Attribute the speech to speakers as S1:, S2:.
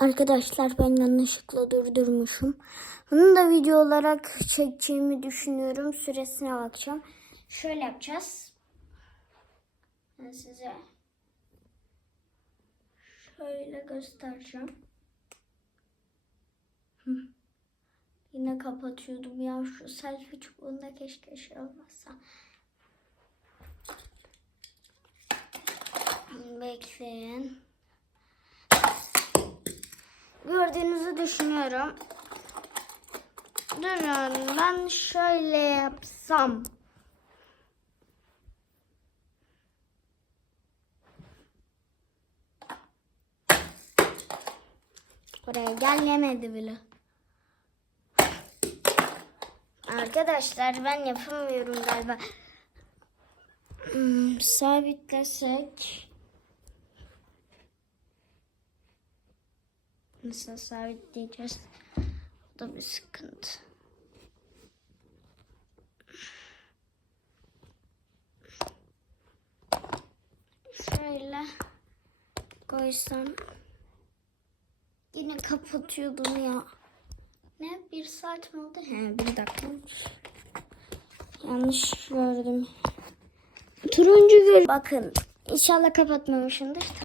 S1: Arkadaşlar ben yanlışlıkla durdurmuşum. Bunu da video olarak çekeceğimi düşünüyorum. Süresine bakacağım. Şöyle yapacağız. Ben size şöyle göstereceğim. Yine kapatıyordum ya şu selfie çubuğunda keşke şey olmasa. Bekleyin. Gördüğünüzü düşünüyorum. Durun ben şöyle yapsam. Buraya gel yemedi bile. Arkadaşlar ben yapamıyorum galiba. Hmm, sabitlesek. Nasıl sabitleyeceğiz? Bu da bir sıkıntı. Şöyle koysam. Yine kapatıyordum ya. Ne? Bir saat mi oldu? He bir dakika. Yanlış gördüm. Turuncu gül. Bakın inşallah kapatmamışımdır.